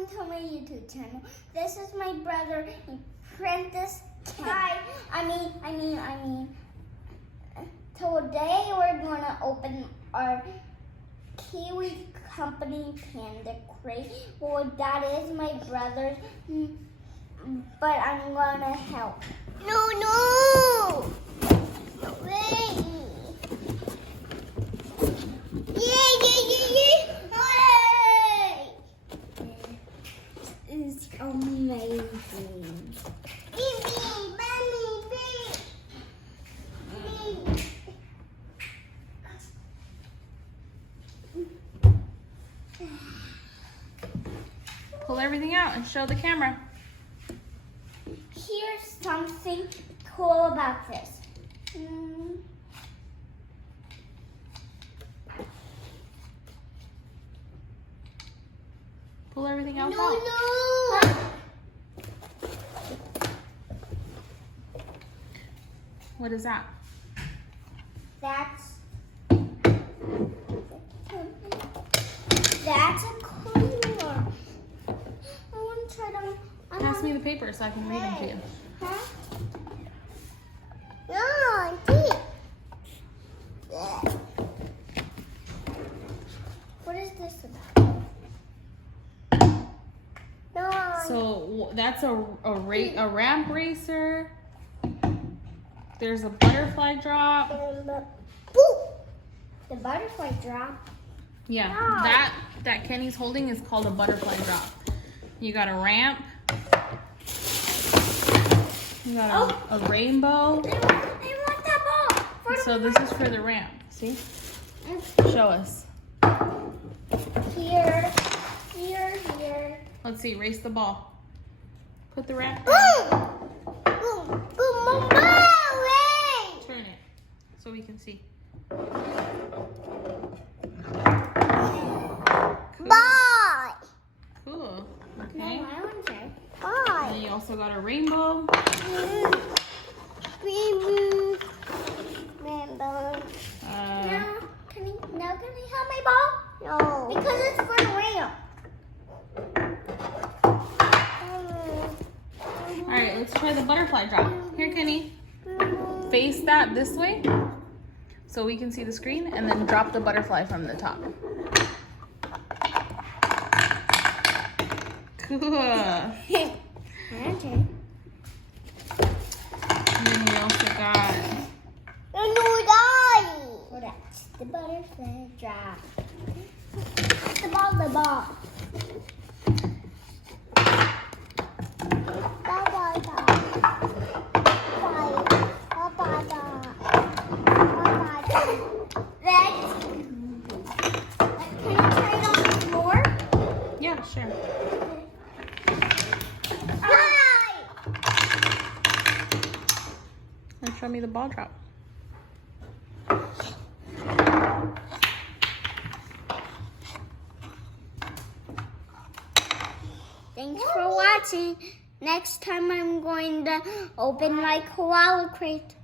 welcome to my YouTube channel. This is my brother, Apprentice Kai. Today we're gonna open our Kiwi Company Panda crate. Well, that is my brother's, but I'm gonna help. No! Wait! Yeah! It's amazing. Pull everything out and show the camera. Here's something cool about this. Pull everything else out. No! What is that? That's a cooler. I want to try them. Pass me the paper so I can read them to you. Huh? No, teeth. What is this about? No. So that's a ramp racer. There's a butterfly drop. The butterfly drop. Yeah, No. that Kenny's holding is called a butterfly drop. You got a ramp. You got a rainbow. I want that ball. So this is for the ramp. See? Show us. Here. Let's see. Race the ball. Put the ramp. Boom, Mama, wait. Turn it so we can see. Bye. Cool. Okay. No, I want to. And Bye. then you also got a rainbow. Rainbow. Uh, Can you have my ball? No. Because it's for the ramp. all right, let's try the butterfly drop. Here, Kenny. Face that this way so we can see the screen, and then drop the butterfly from the top. Cool. Okay. And then we also got Well, that's the butterfly drop. The ball. Can you try it on the floor? yeah, sure. And show me the ball drop. Thanks for watching. Next time I'm going to open my koala crate.